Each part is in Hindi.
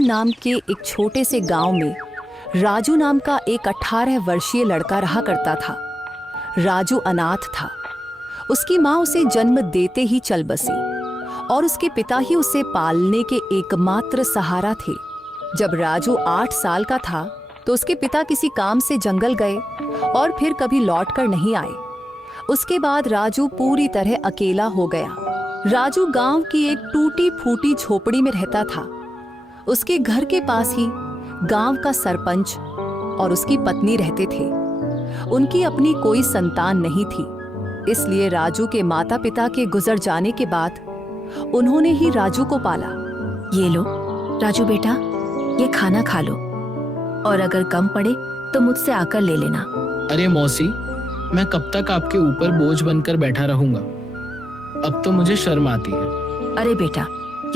नाम के एक छोटे से गांव में राजू नाम का एक 18 वर्षीय लड़का रहा करता था। राजू अनाथ था। उसकी माँ उसे जन्म देते ही चल बसी और उसके पिता ही उसे पालने के एकमात्र सहारा थे। जब राजू 8 साल का था तो उसके पिता किसी काम से जंगल गए और फिर कभी लौटकर नहीं आए। उसके बाद राजू पूरी तरह अकेला हो गया। राजू गांव की एक टूटी फूटी झोपड़ी में रहता था। उसके घर के पास ही गांव का सरपंच और उसकी पत्नी रहते थे। उनकी अपनी कोई संतान नहीं थी, इसलिए राजू के माता पिता के गुजर जाने के बाद उन्होंने ही राजू को पाला। ये लो राजू बेटा, ये खाना खा लो और अगर कम पड़े तो मुझसे आकर ले लेना। अरे मौसी, मैं कब तक आपके ऊपर बोझ बनकर बैठा रहूंगा? अब तो मुझे शर्म आती है। अरे बेटा,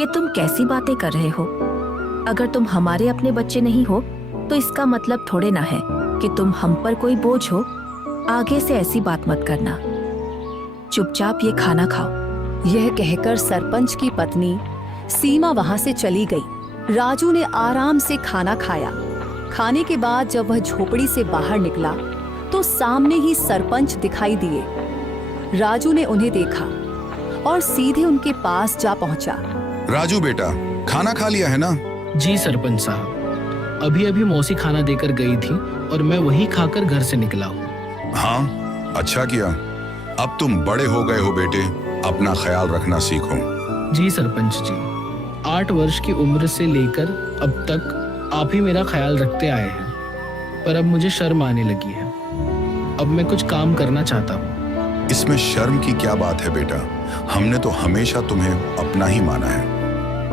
ये तुम कैसी बातें कर रहे हो? अगर तुम हमारे अपने बच्चे नहीं हो तो इसका मतलब थोड़े ना है कि तुम हम पर कोई बोझ हो। आगे से ऐसी बात मत करना। चुपचाप ये खाना खाओ। यह कहकर सरपंच की पत्नी सीमा वहां से चली गई। राजू ने आराम से खाना खाया। खाने के बाद जब वह झोपड़ी से बाहर निकला तो सामने ही सरपंच दिखाई दिए। राजू ने उन्हें देखा और सीधे उनके पास जा पहुंचा। राजू बेटा, खाना खा लिया है ना? जी सरपंच साहब, अभी अभी मौसी खाना देकर गई थी और मैं वही खाकर घर से निकला हूँ। हाँ, अच्छा किया। अब तुम बड़े हो गए हो बेटे, अपना ख्याल रखना सीखो। जी सरपंच जी, 8 वर्ष की उम्र से लेकर अब तक आप ही मेरा ख्याल रखते आए हैं, पर अब मुझे शर्म आने लगी है। अब मैं कुछ काम करना चाहता हूँ। इसमें शर्म की क्या बात है बेटा? हमने तो हमेशा तुम्हें अपना ही माना है।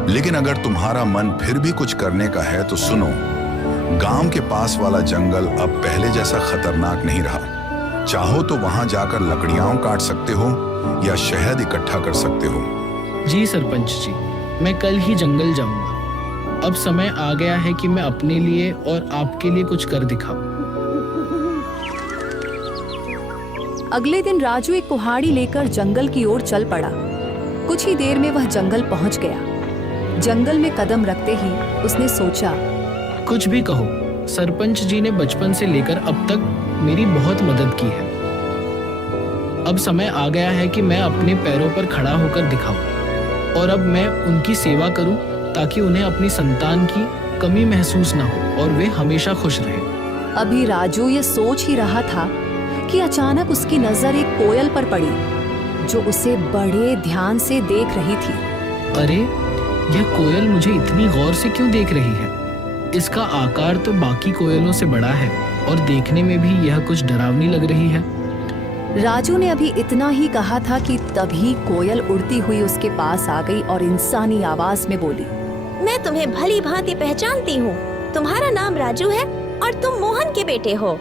लेकिन अगर तुम्हारा मन फिर भी कुछ करने का है तो सुनो, गांव के पास वाला जंगल अब पहले जैसा खतरनाक नहीं रहा। चाहो तो वहां जाकर लकड़ियां काट सकते हो या शहद इकट्ठा कर सकते हो। जी सरपंच जी, मैं कल ही जंगल जाऊंगा। अब समय आ गया है कि मैं अपने लिए और आपके लिए कुछ कर दिखाऊं। अगले दिन राजू एक कुल्हाड़ी लेकर जंगल की ओर चल पड़ा। कुछ ही देर में वह जंगल पहुंच गया। जंगल में कदम रखते ही उसने सोचा, कुछ भी कहो, सरपंच जी ने बचपन से लेकर अब तक मेरी बहुत मदद की है। अब समय आ गया है कि मैं अपने पैरों पर खड़ा होकर दिखाऊं और अब मैं उनकी सेवा करूं ताकि उन्हें अपनी संतान की कमी महसूस ना हो और वे हमेशा खुश रहें। अभी राजू ये सोच ही रहा था कि अचानक उसकी नजर एक कोयल पर पड़ी, जो उसे बड़े ध्यान से देख रही थी। अरे, यह कोयल मुझे इतनी गौर से क्यों देख रही है? इसका आकार तो बाकी कोयलों से बड़ा है और देखने में भी यह कुछ डरावनी लग रही है। राजू ने अभी इतना ही कहा था कि तभी कोयल उड़ती हुई उसके पास आ गई और इंसानी आवाज में बोली, मैं तुम्हें भली भांति पहचानती हूँ। तुम्हारा नाम राजू है और तुम मोहन के बेटे हो।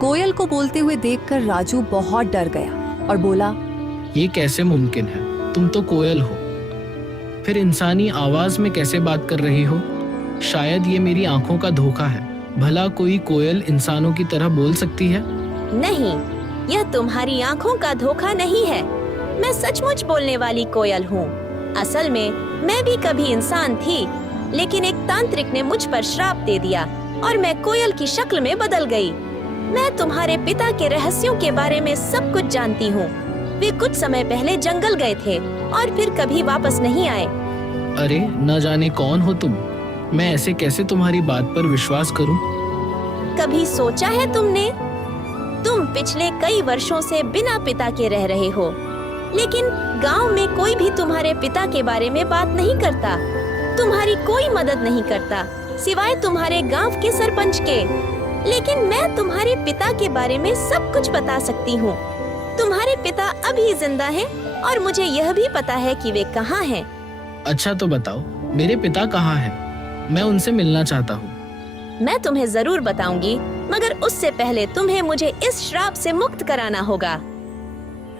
कोयल को बोलते हुए देखकर राजू बहुत डर गया और बोला, ये कैसे मुमकिन है? तुम तो कोयल हो, फिर इंसानी आवाज में कैसे बात कर रही हो? शायद ये मेरी आंखों का धोखा है। भला कोई कोयल इंसानों की तरह बोल सकती है? नहीं, यह तुम्हारी आंखों का धोखा नहीं है। मैं सचमुच बोलने वाली कोयल हूँ। असल में मैं भी कभी इंसान थी, लेकिन एक तांत्रिक ने मुझ पर श्राप दे दिया और मैं कोयल की शक्ल में बदल गई। मैं तुम्हारे पिता के रहस्यों के बारे में सब कुछ जानती हूँ। वे कुछ समय पहले जंगल गए थे और फिर कभी वापस नहीं आए। अरे, न जाने कौन हो तुम। मैं ऐसे कैसे तुम्हारी बात पर विश्वास करूं? कभी सोचा है तुमने? तुम पिछले कई वर्षों से बिना पिता के रह रहे हो, लेकिन गांव में कोई भी तुम्हारे पिता के बारे में बात नहीं करता। तुम्हारी कोई मदद नहीं करता सिवाय तुम्हारे गांव के सरपंच के। लेकिन मैं तुम्हारे पिता के बारे में सब कुछ बता सकती हूँ। तुम्हारे पिता अभी जिंदा हैं और मुझे यह भी पता है कि वे कहाँ हैं। अच्छा तो बताओ, मेरे पिता कहाँ हैं? मैं उनसे मिलना चाहता हूँ। मैं तुम्हें जरूर बताऊंगी, मगर उससे पहले तुम्हें मुझे इस श्राप से मुक्त कराना होगा।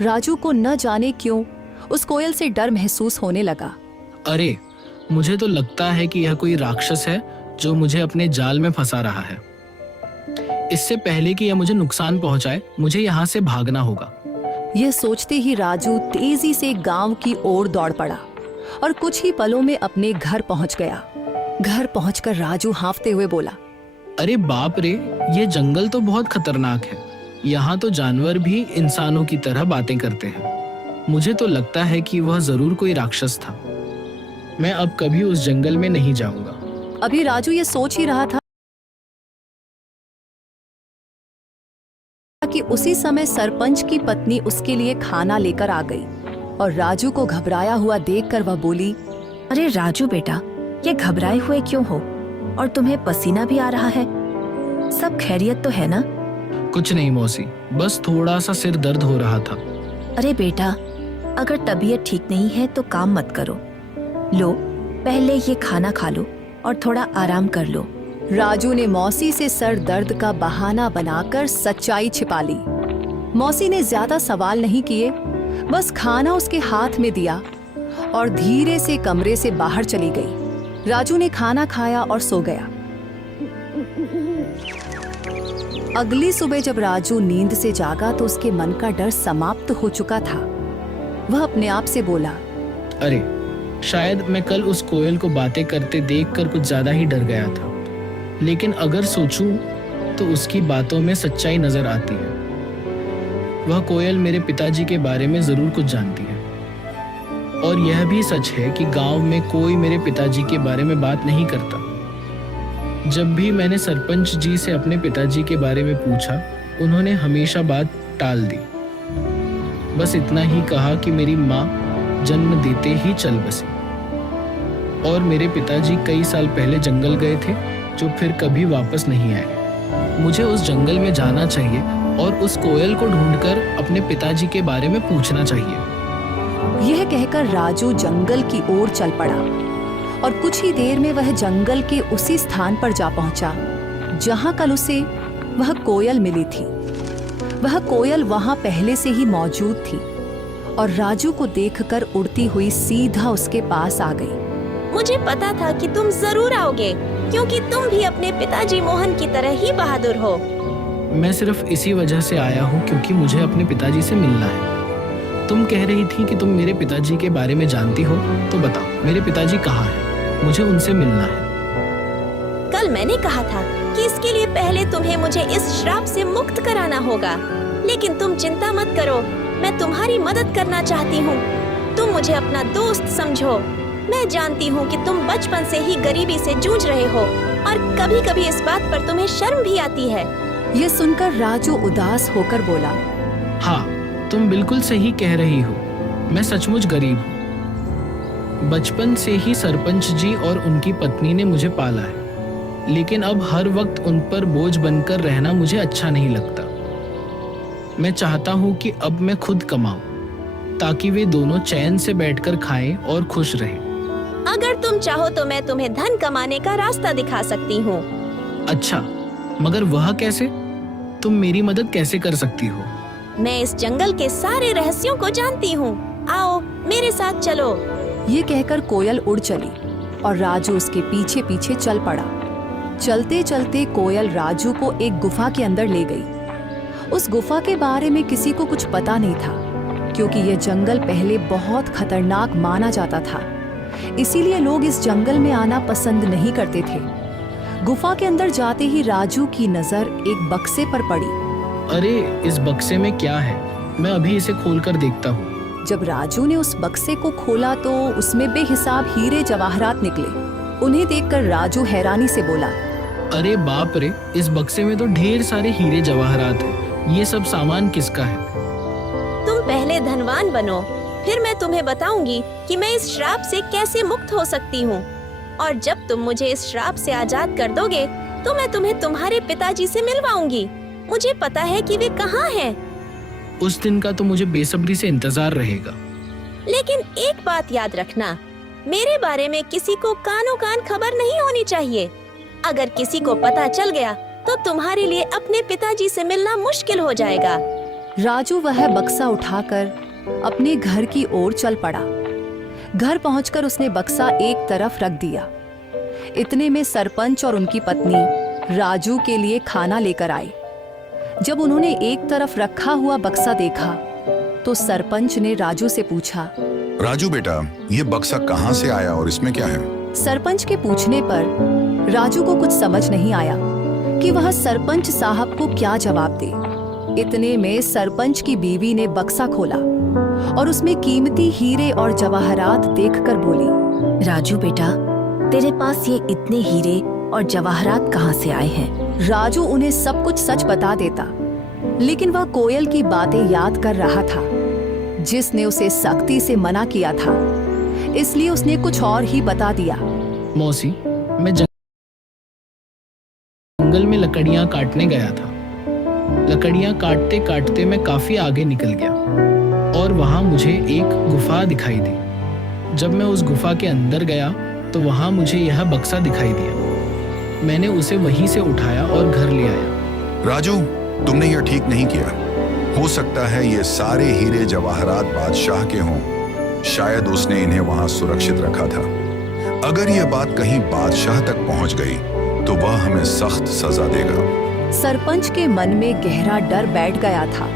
राजू को न जाने क्यों उस कोयल से डर महसूस होने लगा। अरे, मुझे तो लगता है कि यह कोई राक्षस है जो मुझे अपने जाल में फंसा रहा है। इससे पहले कि यह मुझे नुकसान पहुंचाए, मुझे यहाँ से भागना होगा। यह सोचते ही राजू तेजी से गांव की ओर दौड़ पड़ा और कुछ ही पलों में अपने घर पहुंच गया। घर पहुंचकर राजू हांफते हुए बोला, अरे बाप रे, ये जंगल तो बहुत खतरनाक है। यहाँ तो जानवर भी इंसानों की तरह बातें करते हैं। मुझे तो लगता है कि वह जरूर कोई राक्षस था। मैं अब कभी उस जंगल में नहीं जाऊंगा। अभी राजू ये सोच ही रहा था कि उसी समय सरपंच की पत्नी उसके लिए खाना लेकर आ गई और राजू को घबराया हुआ देखकर वह बोली, अरे राजू बेटा, ये घबराए हुए क्यों हो? और तुम्हें पसीना भी आ रहा है। सब खैरियत तो है ना? कुछ नहीं मौसी, बस थोड़ा सा सिर दर्द हो रहा था। अरे बेटा, अगर तबीयत ठीक नहीं है तो काम मत करो। लो, पहले ये खाना खा लो और थोड़ा आराम कर लो। राजू ने मौसी से सर दर्द का बहाना बनाकर सच्चाई छिपा ली। मौसी ने ज्यादा सवाल नहीं किए, बस खाना उसके हाथ में दिया और धीरे से कमरे से बाहर चली गई। राजू ने खाना खाया और सो गया। अगली सुबह जब राजू नींद से जागा तो उसके मन का डर समाप्त हो चुका था। वह अपने आप से बोला, अरे शायद मैं कल उस कोयल को बातें करते देखकर कुछ ज्यादा ही डर गया था, लेकिन अगर सोचूं तो उसकी बातों में सच्चाई नजर आती है। वह कोयल मेरे पिताजी के बारे में जरूर कुछ जानती है और यह भी सच है कि गांव में कोई मेरे पिताजी के बारे में बात नहीं करता। जब भी मैंने सरपंच जी से अपने पिताजी के बारे में पूछा, उन्होंने हमेशा बात टाल दी। बस इतना ही कहा कि मेरी माँ जन्म देते ही चल बसी और मेरे पिताजी कई साल पहले जंगल गए थे, जो फिर कभी वापस नहीं आए। मुझे उस जंगल में जाना चाहिए और उस कोयल को ढूंढकर अपने पिताजी के बारे में पूछना चाहिए। यह कहकर राजू जंगल की ओर चल पड़ा और कुछ ही देर में वह जंगल के उसी स्थान पर जा पहुंचा जहां कल उसे वह कोयल मिली थी। वह कोयल वहां पहले से ही मौजूद थी और राजू को देखकर उड़ती हुई सीधा उसके पास आ गई। मुझे पता था कि तुम जरूर आओगे, क्योंकि तुम भी अपने पिताजी मोहन की तरह ही बहादुर हो। मैं सिर्फ इसी वजह से आया हूँ क्योंकि मुझे अपने पिताजी से मिलना है। तुम कह रही थी कि तुम मेरे पिताजी के बारे में जानती हो, तो बताओ मेरे पिताजी कहाँ हैं? मुझे उनसे मिलना है। कल मैंने कहा था कि इसके लिए पहले तुम्हें मुझे इस श्राप से मुक्त कराना होगा, लेकिन तुम चिंता मत करो, मैं तुम्हारी मदद करना चाहती हूँ। तुम मुझे अपना दोस्त समझो। मैं जानती हूँ कि तुम बचपन से ही गरीबी से जूझ रहे हो और कभी-कभी इस बात पर तुम्हें शर्म भी आती है। यह सुनकर राजू उदास होकर बोला, हाँ, तुम बिल्कुल सही कह रही हो। मैं सचमुच गरीब हूँ। बचपन से ही सरपंच जी और उनकी पत्नी ने मुझे पाला है, लेकिन अब हर वक्त उन पर बोझ बनकर रहना मुझे अच्छा नहीं लगता। मैं चाहता हूँ कि अब मैं खुद कमाऊं, ताकि वे दोनों चैन से बैठकर खाएं और खुश रहें। अगर तुम चाहो तो मैं तुम्हें धन कमाने का रास्ता दिखा सकती हूँ। अच्छा, मगर वह कैसे? तुम मेरी मदद कैसे कर सकती हो? मैं इस जंगल के सारे रहस्यों को जानती हूँ। आओ मेरे साथ चलो। ये कहकर कोयल उड़ चली और राजू उसके पीछे पीछे चल पड़ा। चलते चलते कोयल राजू को एक गुफा के अंदर ले गई। उस गुफा के बारे में किसी को कुछ पता नहीं था, क्योंकि यह जंगल पहले बहुत खतरनाक माना जाता था। इसीलिए लोग इस जंगल में आना पसंद नहीं करते थे। गुफा के अंदर जाते ही राजू की नजर एक बक्से पर पड़ी। अरे, इस बक्से में क्या है? मैं अभी इसे खोलकर देखता हूँ। जब राजू ने उस बक्से को खोला तो उसमें बेहिसाब हीरे जवाहरात निकले। उन्हें देखकर राजू हैरानी से बोला, अरे बाप रे, इस बक्से में तो ढेर सारे हीरे जवाहरात हैं। ये सब सामान किसका है? तुम पहले धनवान बनो, फिर मैं तुम्हें बताऊंगी कि मैं इस श्राप से कैसे मुक्त हो सकती हूँ। और जब तुम मुझे इस श्राप से आजाद कर दोगे तो मैं तुम्हें तुम्हारे पिताजी से मिलवाऊंगी। मुझे पता है कि वे कहाँ हैं। उस दिन का तो मुझे बेसब्री से इंतजार रहेगा। लेकिन एक बात याद रखना, मेरे बारे में किसी को कानों कान खबर नहीं होनी चाहिए। अगर किसी को पता चल गया तो तुम्हारे लिए अपने पिताजी से मिलना मुश्किल हो जाएगा। राजू वह बक्सा उठाकर अपने घर की ओर चल पड़ा। घर पहुंचकर उसने बक्सा एक तरफ रख दिया। इतने में सरपंच और उनकी पत्नी राजू के लिए खाना लेकर आए। जब उन्होंने एक तरफ रखा हुआ बक्सा देखा तो सरपंच ने राजू से पूछा, राजू बेटा, ये बक्सा कहाँ से आया और इसमें क्या है? सरपंच के पूछने पर राजू को कुछ समझ नहीं आया कि वह सरपंच साहब को क्या जवाब दे। इतने में सरपंच की बीवी ने बक्सा खोला और उसमें कीमती हीरे और जवाहरात देखकर बोली, राजू बेटा, तेरे पास ये इतने हीरे और जवाहरात कहाँ से आए हैं? राजू उन्हें सब कुछ सच बता देता, लेकिन वह कोयल की बातें याद कर रहा था जिसने उसे सख्ती से मना किया था, इसलिए उसने कुछ और ही बता दिया। मौसी, मैं जंगल में लकड़ियां काटने गया था। लकड़ियां काटते काटते मैं काफी आगे निकल गया और वहां मुझे एक गुफा दिखाई दी। जब मैं उस गुफा के अंदर गया तो वहां मुझे यह बक्सा दिखाई दिया। मैंने उसे वहीं से उठाया और घर ले आया। राजू, तुमने यह ठीक नहीं किया। हो सकता है ये सारे हीरे जवाहरात बादशाह के हों। शायद उसने इन्हें वहां सुरक्षित रखा था। अगर यह बात कहीं बादशाह तक पहुंच गई तो वह हमें सख्त सजा देगा। सरपंच के मन में गहरा डर बैठ गया था।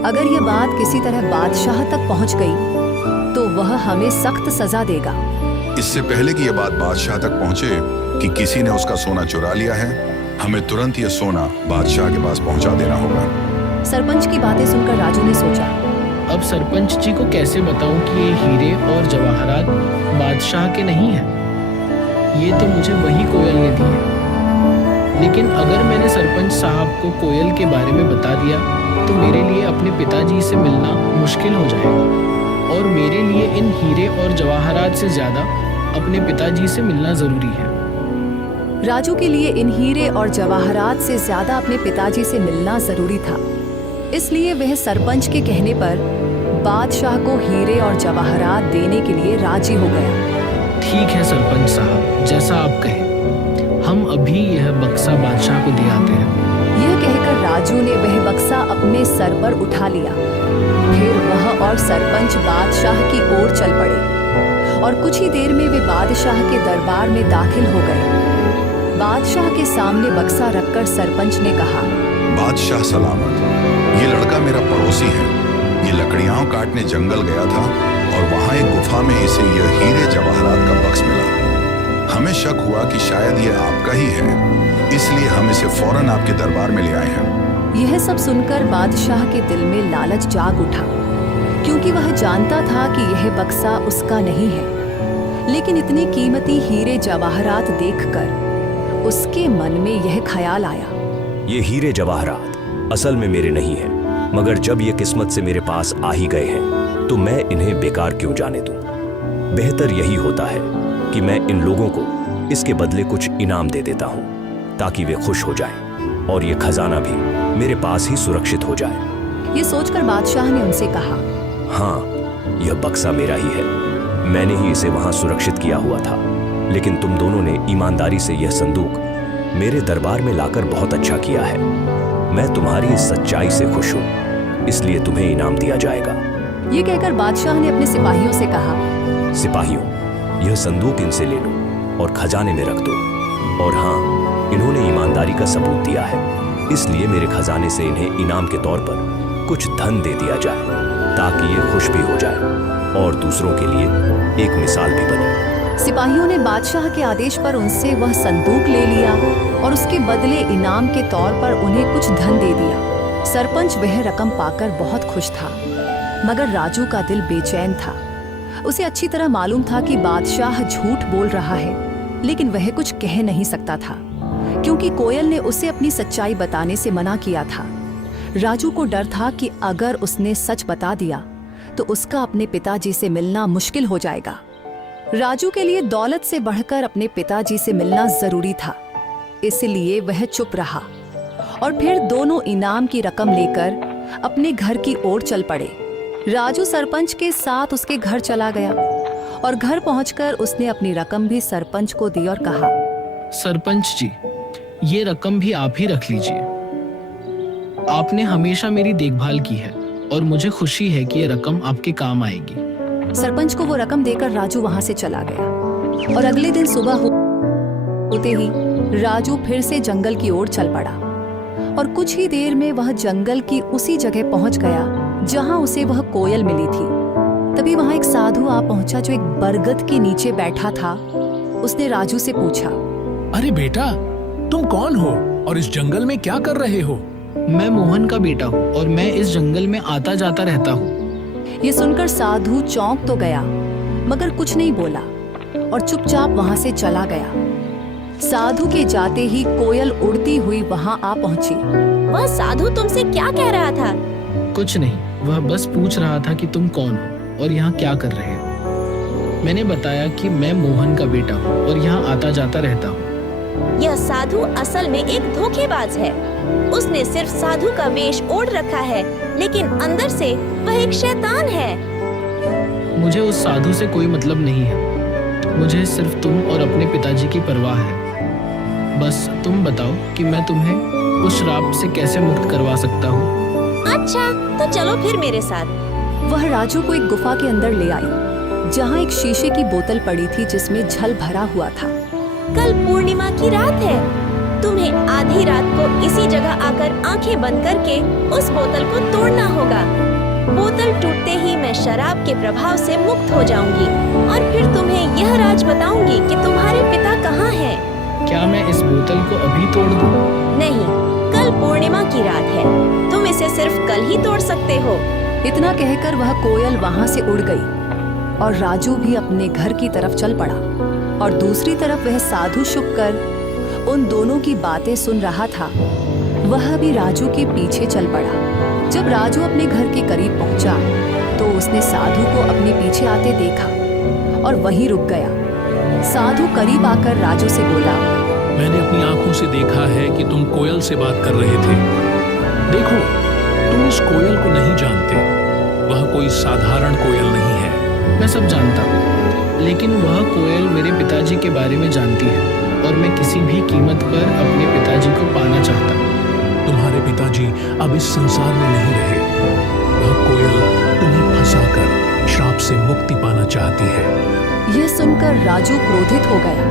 अगर यह बात किसी तरह बादशाह तक पहुंच गई तो वह हमें सख्त सजा देगा। इससे पहले कि यह बात बादशाह तक पहुंचे कि किसी ने उसका सोना चुरा लिया है, हमें तुरंत यह सोना बादशाह के पास पहुंचा देना होगा। सरपंच की बातें सुनकर राजू ने सोचा, अब सरपंच जी को कैसे बताऊं कि ये हीरे और जवाहरात बादशाह के नहीं हैं? ये तो मुझे वही कोयल ने दी है। लेकिन अगर मैंने सरपंच साहब को कोयल के बारे में बता दिया तो मेरे लिए अपने पिताजी से मिलना मुश्किल हो जाएगा और मेरे लिए इन हीरे और जवाहरात से ज्यादा अपने पिताजी से मिलना जरूरी है। राजू के लिए इन हीरे और जवाहरात से ज्यादा अपने पिताजी से मिलना जरूरी था, इसलिए वह सरपंच के कहने पर बादशाह को हीरे और जवाहरात देने के लिए राजी हो गया। ठीक है सरपंच साहब, जैसा आप कहें। हम अभी यह बक्सा बादशाह को दे आते हैं। यह कहकर राजू ने वह बक्सा अपने सर पर उठा लिया। फिर वह और सरपंच बादशाह की ओर चल पड़े और कुछ ही देर में वे बादशाह के दरबार में दाखिल हो गए। बादशाह के सामने बक्सा रखकर सरपंच ने कहा, बादशाह सलामत। ये लड़का मेरा पड़ोसी है। ये लकड़ियां काटने जंगल गया था और वहां एक गुफा में इसे यह हीरे जवाहरात का बक्स मिला। हमें शक हुआ कि शायद ये आपका ही है, इसलिए हम इसे फौरन आपके दरबार में ले आए हैं। यह सब सुनकर बादशाह के दिल में लालच जाग उठा, क्योंकि वह जानता था कि यह बक्सा उसका नहीं है। लेकिन इतने कीमती हीरे जवाहरात देखकर उसके मन में यह ख्याल आया, ये हीरे जवाहरात असल में मेरे नहीं हैं, मगर जब ये किस्मत से मेरे पास आ ही गए हैं तो मैं इन्हें बेकार क्यों जाने दूं। बेहतर यही होता है कि मैं इन लोगों को इसके बदले कुछ इनाम दे देता हूं ताकि वे खुश हो जाएं और ये खजाना भी मेरे पास ही सुरक्षित हो जाए। ये सोचकर बादशाह ने उनसे कहा, हाँ, यह बक्सा मेरा ही है। मैंने ही इसे वहां सुरक्षित किया हुआ था, लेकिन तुम दोनों ने ईमानदारी से यह संदूक मेरे दरबार में लाकर बहुत अच्छा किया है। मैं तुम्हारी इस सच्चाई से खुश हूँ, इसलिए तुम्हें इनाम दिया जाएगा। ये कहकर बादशाह ने अपने सिपाहियों से कहा, सिपाहियों, यह संदूक इनसे ले लो और खजाने में रख दो। और हाँ, इन्होंने ईमानदारी का सबूत दिया है, इसलिए मेरे खजाने से इन्हें इनाम के तौर पर कुछ धन दे दिया जाए ताकि ये खुश भी हो जाए और दूसरों के लिए एक मिसाल भी बने। सिपाहियों ने बादशाह के आदेश पर उनसे वह संदूक ले लिया और उसके बदले इनाम के तौर पर उन्हें कुछ धन दे दिया। सरपंच वह रकम पाकर बहुत खुश था, मगर राजू का दिल बेचैन था। उसे अच्छी तरह मालूम था कि बादशाह झूठ बोल रहा है, लेकिन वह कुछ कह नहीं सकता था क्योंकि कोयल ने उसे अपनी सच्चाई बताने से मना किया था। राजू को डर था कि अगर उसने सच बता दिया तो उसका अपने पिताजी से मिलना मुश्किल हो जाएगा। राजू के लिए दौलत से बढ़कर अपने पिताजी से मिलना जरूरी था, इसलिए वह चुप रहा और फिर दोनों इनाम की रकम लेकर अपने घर की ओर चल पड़े। राजू सरपंच के साथ उसके घर चला गया और घर पहुंचकर उसने अपनी रकम भी सरपंच को दी और कहा, सरपंच जी, ये रकम भी आप ही रख लीजिए। आपने हमेशा मेरी देखभाल की है और मुझे खुशी है कि ये रकम आपके काम आएगी। सरपंच को वो रकम देकर राजू वहां से चला गया और अगले दिन सुबह होते ही राजू फिर से जंगल की ओर चल पड़ा और कुछ ही देर में वह जंगल की उसी जगह पहुंच गया जहां उसे वह कोयल मिली थी। तभी वहां एक साधु आ पहुंचा जो एक बरगद के नीचे बैठा था। उसने राजू से पूछा। अरे बेटा, तुम कौन हो और इस जंगल में क्या कर रहे हो? मैं मोहन का बेटा हूँ और मैं इस जंगल में आता जाता रहता हूँ। ये सुनकर साधु चौंक तो गया मगर कुछ नहीं बोला और चुपचाप वहां से चला गया। साधु के जाते ही कोयल उड़ती हुई वहां आ पहुंची। वह साधु तुमसे क्या कह रहा था? कुछ नहीं, वह बस पूछ रहा था कि तुम कौन हो और यहाँ क्या कर रहे हो। मैंने बताया कि मैं मोहन का बेटा हूँ और यहाँ आता जाता रहता हूँ। यह साधु असल में एक धोखेबाज है। उसने सिर्फ साधु का वेश ओढ़ रखा है, लेकिन अंदर से वह एक शैतान है। मुझे उस साधु से कोई मतलब नहीं है। मुझे सिर्फ तुम और अपने पिताजी की परवाह है। बस तुम बताओ कि मैं तुम्हें उस श्राप से कैसे मुक्त करवा सकता हूँ। अच्छा, तो चलो फिर मेरे साथ। वह राजू को एक गुफा के अंदर ले आई जहाँ एक शीशे की बोतल पड़ी थी जिसमें जल भरा हुआ था। कल पूर्णिमा की रात है। तुम्हें आधी रात को इसी जगह आकर आंखें बंद करके उस बोतल को तोड़ना होगा। बोतल टूटते ही मैं शराब के प्रभाव से मुक्त हो जाऊंगी और फिर तुम्हें यह राज बताऊंगी कि तुम्हारे पिता कहाँ हैं। क्या मैं इस बोतल को अभी तोड़ दूँ? नहीं, कल पूर्णिमा की रात है। तुम इसे सिर्फ कल ही तोड़ सकते हो। इतना कहकर वह कोयल वहां से उड़ गई और राजू भी अपने घर की तरफ चल पड़ा और दूसरी तरफ वह साधु छुप कर उन दोनों की बातें सुन रहा था। वह भी राजू के पीछे चल पड़ा। जब राजू अपने घर के करीब पहुंचा तो उसने साधु को अपने पीछे आते देखा और वहीं रुक गया। साधु करीब आकर राजू से बोला, मैंने अपनी आंखों से देखा है कि तुम कोयल से बात कर रहे थे। देखो, तुम इस कोयल को नहीं जानते। वह कोई साधारण कोयल नहीं है। मैं सब जानता हूँ, लेकिन वह कोयल मेरे पिताजी के बारे में जानती है और मैं किसी भी कीमत पर अपने पिताजी को पाना चाहता हूँ। तुम्हारे पिताजी अब इस संसार में नहीं रहे। वह कोयल तुम्हें फंसाकर श्राप से मुक्ति पाना चाहती है। यह सुनकर राजू क्रोधित हो गया।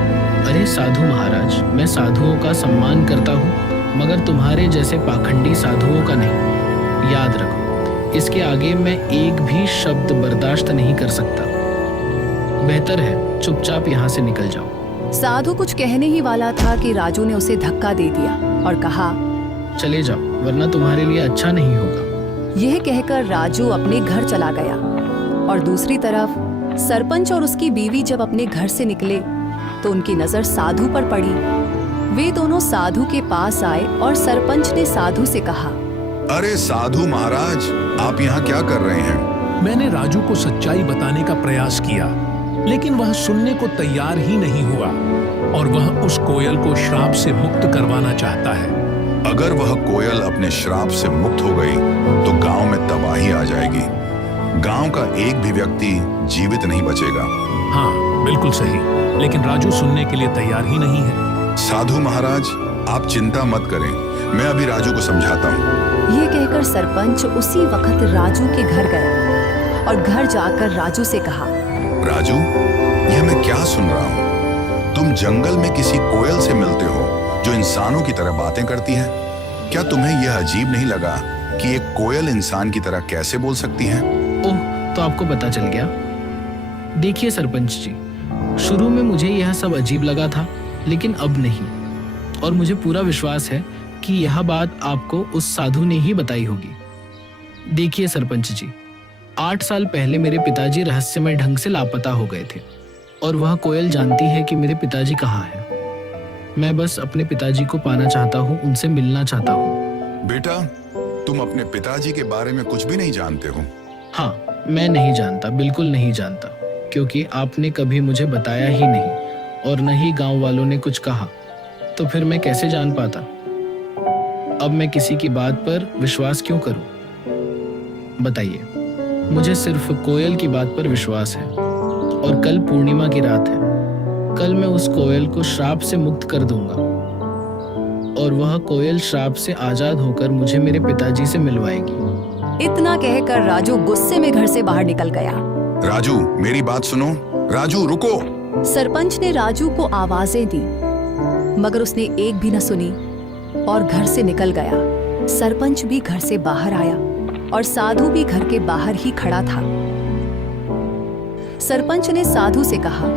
अरे साधु महाराज, मैं साधुओं का सम्मान करता हूँ, मगर तुम्हारे जैसे पाखंडी साधुओं का नहीं। याद रखो, इसके आगे मैं एक भी शब्द बर्दाश्त नहीं कर सकता। बेहतर है चुपचाप यहाँ से निकल जाओ। साधु कुछ कहने ही वाला था कि राजू ने उसे धक्का दे दिया और कहा, चले जाओ, वरना तुम्हारे लिए अच्छा नहीं होगा। यह कहकर राजू अपने घर चला गया और दूसरी तरफ सरपंच और उसकी बीवी जब अपने घर से निकले तो उनकी नजर साधु पर पड़ी। वे दोनों साधु के पास आए और सरपंच ने साधु से कहा, अरे साधु महाराज, आप यहाँ क्या कर रहे हैं? मैंने राजू को सच्चाई बताने का प्रयास किया, लेकिन वह सुनने को तैयार ही नहीं हुआ और वह उस कोयल को श्राप से मुक्त करवाना चाहता है। अगर वह कोयल अपने श्राप से मुक्त हो गई तो गांव में तबाही आ जाएगी। गांव का एक भी व्यक्ति जीवित नहीं बचेगा। हाँ, बिल्कुल सही, लेकिन राजू सुनने के लिए तैयार ही नहीं है। साधु महाराज, आप चिंता मत करें, मैं अभी राजू को समझाता हूँ। ये कहकर सरपंच उसी वक्त राजू के घर गया और घर जाकर राजू से कहा, राजू, यह मैं क्या सुन रहा हूँ? तुम जंगल में किसी कोयल से मिलते हो जो इंसानों की तरह बातें करती है। क्या तुम्हें यह अजीब नहीं लगा कि एक कोयल इंसान की तरह कैसे बोल सकती है? ओह, तो आपको पता चल गया। देखिए सरपंच जी, शुरू में मुझे यह सब अजीब लगा था, लेकिन अब नहीं। और मुझे पूरा विश्वास है कि यह बात आपको उस साधु ने ही बताई होगी। देखिए सरपंच जी, 8 साल पहले मेरे पिताजी रहस्यमय ढंग से लापता हो गए थे और वह कोयल जानती है कि मेरे पिताजी कहाँ हैं। मैं बस अपने पिताजी को पाना चाहता हूँ, उनसे मिलना चाहता हूँ। बेटा, तुम अपने पिताजी के बारे में कुछ भी नहीं जानते हो? हाँ, मैं नहीं जानता, बिल्कुल नहीं जानता, क्योंकि आपने कभी मुझे बताया ही नहीं और न ही गांव वालों ने कुछ कहा, तो फिर मैं कैसे जान पाता। अब मैं किसी की बात पर विश्वास क्यों करूं? बताइए। मुझे सिर्फ कोयल की बात पर विश्वास है और कल पूर्णिमा की रात है। कल मैं उस कोयल को श्राप से मुक्त कर दूंगा और वह कोयल श्राप से आजाद होकर मुझे मेरे पिताजी से मिलवाएगी। इतना कहकर राजू गुस्से में घर से बाहर निकल गया। राजू, मेरी बात सुनो। राजू, रुको। सरपंच ने राजू को आवाजें दी मगर उसने एक भी न सुनी और घर से निकल गया। सरपंच भी घर से बाहर आया और साधु भी घर के बाहर ही खड़ा था। सरपंच ने साधु से कहा,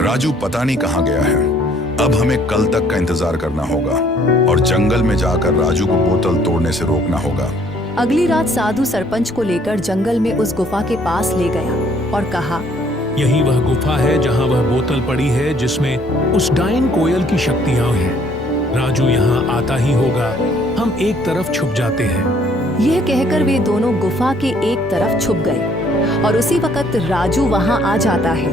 राजू पता नहीं कहाँ गया है। अब हमें कल तक का इंतजार करना होगा और जंगल में जाकर राजू को बोतल तोड़ने से रोकना होगा। अगली रात साधु सरपंच को लेकर जंगल में उस गुफा के पास ले गया और कहा, यही वह गुफा है जहाँ वह बोतल पड़ी है जिसमें उस डायन कोयल की शक्तियां हैं। राजू यहाँ आता ही होगा, हम एक तरफ छुप जाते हैं। यह कहकर वे दोनों गुफा के एक तरफ छुप गए और उसी वक्त राजू वहां आ जाता है।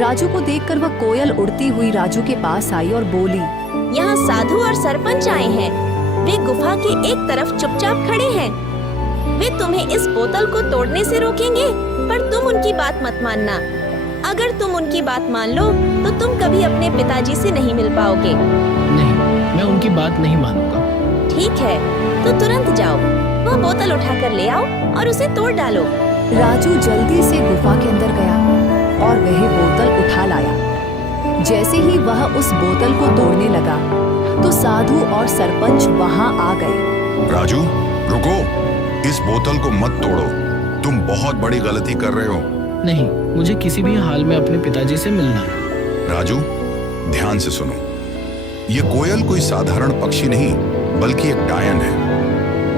राजू को देखकर वह कोयल उड़ती हुई राजू के पास आई और बोली, यहाँ साधु और सरपंच आए हैं। वे गुफा के एक तरफ चुपचाप खड़े हैं। वे तुम्हें इस बोतल को तोड़ने से रोकेंगे, पर तुम उनकी बात मत मानना। अगर तुम उनकी बात मान लो तो तुम कभी अपने पिताजी से नहीं मिल पाओगे। नहीं, मैं उनकी बात नहीं मानूंगा। ठीक है, तो तुरंत जाओ, वह बोतल उठाकर ले आओ और उसे तोड़ डालो। राजू जल्दी से गुफा के अंदर गया और वह बोतल उठा लाया। जैसे ही वह उस बोतल को तोड़ने लगा तो साधु और सरपंच वहां आ गए। राजू रुको, इस बोतल को मत तोड़ो, तुम बहुत बड़ी गलती कर रहे हो। नहीं, मुझे किसी भी हाल में अपने पिताजी से मिलना है। राजू ध्यान से सुनो, ये कोयल कोई साधारण पक्षी नहीं बल्कि एक डायन है।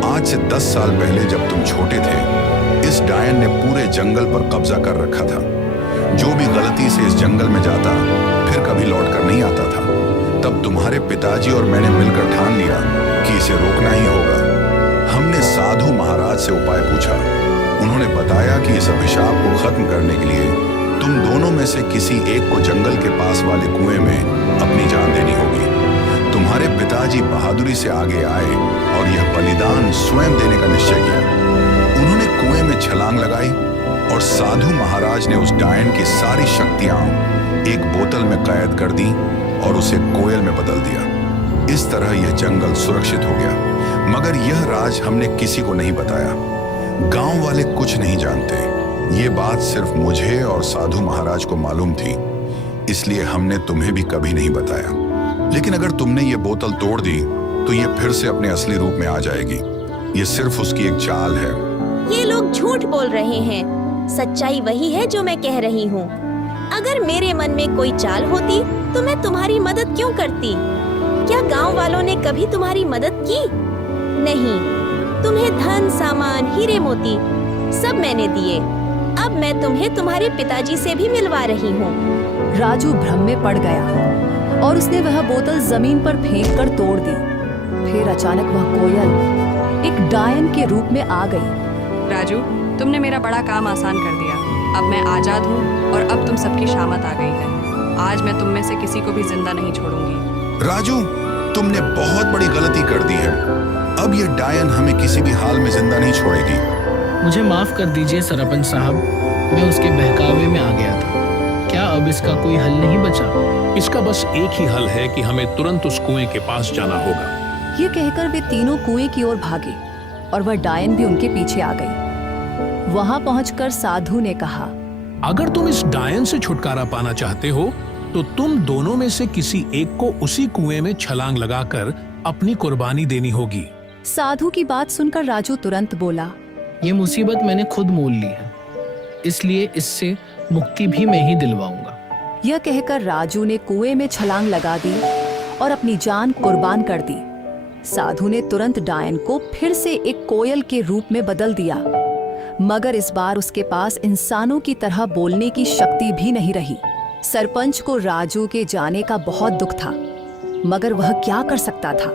आज से 10 साल पहले जब तुम छोटे थे, इस डायन ने पूरे जंगल पर कब्जा कर रखा था। जो भी गलती से इस जंगल में जाता फिर कभी लौट कर नहीं आता था। तब तुम्हारे पिताजी और मैंने मिलकर ठान लिया कि इसे रोकना ही होगा। हमने साधु महाराज से उपाय पूछा। उन्होंने बताया कि इस अभिशाप को खत्म करने के लिए तुम दोनों में से किसी एक को जंगल के पास वाले कुएं में अपनी जान देनी होगी। तुम्हारे पिताजी बहादुरी से आगे आए और यह बलिदान स्वयं देने का निश्चय किया। उन्होंने कुएं में छलांग लगाई और साधु महाराज ने उस डायन की सारी शक्तियां एक बोतल में कैद कर दी और उसे कोयल में बदल दिया। इस तरह यह जंगल सुरक्षित हो गया। मगर यह राज हमने किसी को नहीं बताया। गांव वाले कुछ नहीं जानते। ये बात सिर्फ मुझे और साधु महाराज को मालूम थी, इसलिए हमने तुम्हें भी कभी नहीं बताया। लेकिन अगर तुमने ये बोतल तोड़ दी तो ये फिर से अपने असली रूप में आ जाएगी। ये सिर्फ उसकी एक चाल है। ये लोग झूठ बोल रहे हैं। सच्चाई वही है जो मैं कह रही हूँ। अगर मेरे मन में कोई चाल होती तो मैं तुम्हारी मदद क्यों करती? क्या गांव वालों ने कभी तुम्हारी मदद की? नहीं। तुम्हें धन, सामान, हीरे मोती सब मैंने दिए। अब मैं तुम्हें तुम्हारे पिताजी से भी मिलवा रही हूँ। राजू भ्रम में पड़ गया और उसने वह बोतल जमीन पर फेंक कर तोड़ दी। फिर अचानक वह कोयल एक डायन के रूप में आ गई। राजू, तुमने मेरा बड़ा काम आसान कर दिया। अब मैं आजाद हूँ और अब तुम सबकी शामत आ गई है। आज मैं तुम में से किसी को भी जिंदा नहीं छोड़ूंगी। राजू, तुमने बहुत बड़ी गलती कर दी है। अब ये डायन हमें किसी भी हाल में जिंदा नहीं छोड़ेगी। मुझे माफ कर दीजिए सरपंच साहब, मैं उसके बहकावे में आ गया था। क्या अब इसका कोई हल नहीं बचा? इसका बस एक ही हल है कि हमें तुरंत उस कुएं के पास जाना होगा। ये कहकर वे तीनों कुएं की ओर भागे और वह डायन भी उनके पीछे आ गई। वहां पहुंचकर साधु ने कहा, अगर तुम इस डायन से छुटकारा पाना चाहते हो तो तुम दोनों में से किसी एक को उसी कुएं में छलांग लगाकर अपनी कुर्बानी देनी होगी। साधु की बात सुनकर राजू तुरंत बोला, ये मुसीबत मैंने खुद मोल ली है, इसलिए इससे मुक्ति भी मैं ही दिलवाऊंगा। यह कहकर राजू ने कुएं में छलांग लगा दी और अपनी जान कुर्बान कर दी। साधु ने तुरंत डायन को फिर से एक कोयल के रूप में बदल दिया, मगर इस बार उसके पास इंसानों की तरह बोलने की शक्ति भी नहीं रही। सरपंच को राजू के जाने का बहुत दुख था, मगर वह क्या कर सकता था।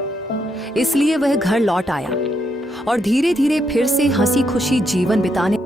इसलिए वह घर लौट आया और धीरे धीरे फिर से हंसी खुशी जीवन बिताने